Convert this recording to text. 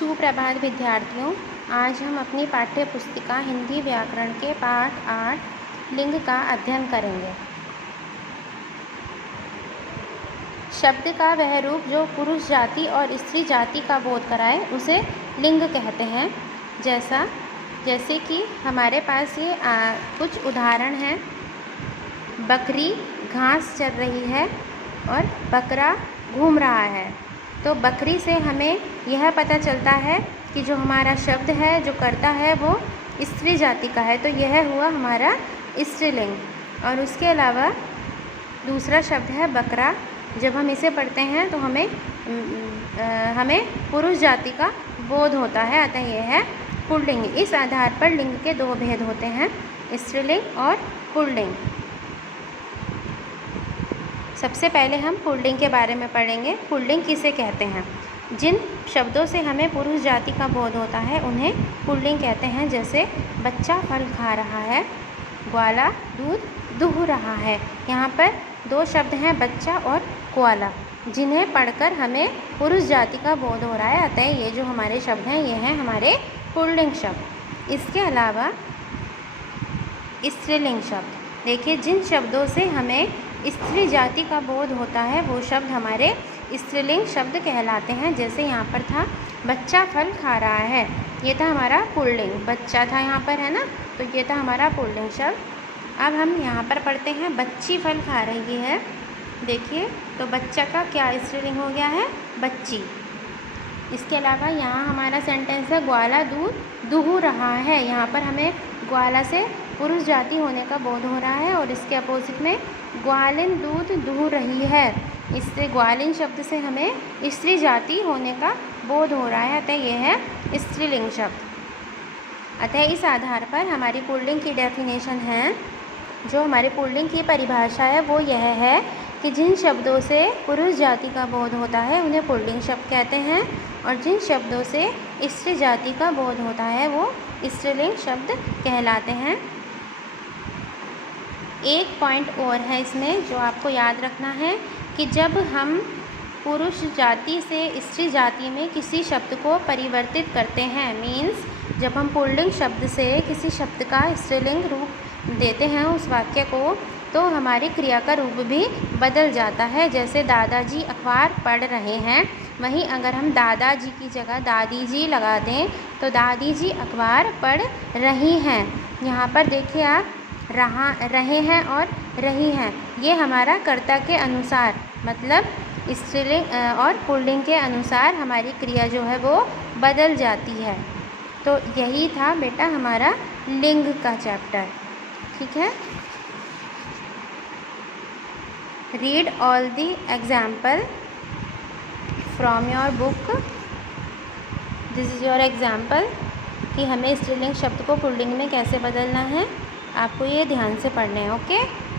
सुप्रभात विद्यार्थियों, आज हम अपनी पाठ्य पुस्तिका हिंदी व्याकरण के पाठ 8 लिंग का अध्ययन करेंगे। शब्द का वह रूप जो पुरुष जाति और स्त्री जाति का बोध कराए उसे लिंग कहते हैं। जैसे कि हमारे पास ये कुछ उदाहरण हैं। बकरी घास चर रही है और बकरा घूम रहा है। तो बकरी से हमें यह पता चलता है कि जो हमारा शब्द है, जो कर्ता है, वो स्त्री जाति का है। तो यह हुआ हमारा स्त्रीलिंग। और उसके अलावा दूसरा शब्द है बकरा। जब हम इसे पढ़ते हैं तो हमें पुरुष जाति का बोध होता है, अतः यह है पुल्लिंग। इस आधार पर लिंग के दो भेद होते हैं, स्त्रीलिंग और पुल्लिंग। सबसे पहले हम पुल्लिंग के बारे में पढ़ेंगे। पुल्लिंग किसे कहते हैं? जिन शब्दों से हमें पुरुष जाति का बोध होता है उन्हें पुल्लिंग कहते हैं। जैसे बच्चा फल खा रहा है, ग्वाला दूध दुह रहा है। यहाँ पर दो शब्द हैं, बच्चा और ग्वाला, जिन्हें पढ़कर हमें पुरुष जाति का बोध हो रहा है। अतः ये जो हमारे शब्द हैं ये हैं हमारे पुल्लिंग शब्द। इसके अलावा स्त्रीलिंग शब्द, देखिए जिन शब्दों से हमें स्त्री जाति का बोध होता है वो शब्द हमारे स्त्रीलिंग शब्द कहलाते हैं। जैसे यहाँ पर था बच्चा फल खा रहा है, ये था हमारा पुल्लिंग। बच्चा था यहाँ पर, है ना, तो ये था हमारा पुल्लिंग शब्द। अब हम यहाँ पर पढ़ते हैं बच्ची फल खा रही है। देखिए तो बच्चा का क्या स्त्रीलिंग हो गया है? बच्ची। इसके अलावा यहाँ हमारा सेंटेंस है ग्वाला दूध दुह रहा है। यहाँ पर हमें ग्वाला से पुरुष जाति होने का बोध हो रहा है और इसके अपोजिट में ग्वालिन दूध दुह रही है। इससे ग्वालिन शब्द से हमें स्त्री जाति होने का बोध हो रहा है, अतः यह है स्त्रीलिंग शब्द। अतः इस आधार पर हमारी पुल्लिंग की डेफिनेशन है, जो हमारी पुल्लिंग की परिभाषा है वो यह है कि जिन शब्दों से पुरुष जाति का बोध होता है उन्हें पुल्लिंग शब्द कहते हैं, और जिन शब्दों से स्त्री जाति का बोध होता है वो स्त्रीलिंग शब्द कहलाते हैं। एक पॉइंट और है इसमें जो आपको याद रखना है कि जब हम पुरुष जाति से स्त्री जाति में किसी शब्द को परिवर्तित करते हैं, मीन्स जब हम पुल्लिंग शब्द से किसी शब्द का स्त्रीलिंग रूप देते हैं उस वाक्य को, तो हमारी क्रिया का रूप भी बदल जाता है। जैसे दादाजी अखबार पढ़ रहे हैं, वहीं अगर हम दादाजी की जगह दादी जी लगा दें तो दादी जी अखबार पढ़ रही हैं। यहाँ पर देखिए आप, रहे हैं और रही हैं, ये हमारा कर्ता के अनुसार, मतलब स्त्रीलिंग और पुल्लिंग के अनुसार हमारी क्रिया जो है वो बदल जाती है। तो यही था बेटा हमारा लिंग का चैप्टर। ठीक है, read all the example from your book. This is your example कि हमें स्त्रीलिंग शब्द को पुल्लिंग में कैसे बदलना है। आपको ये ध्यान से पढ़ना है। ओके।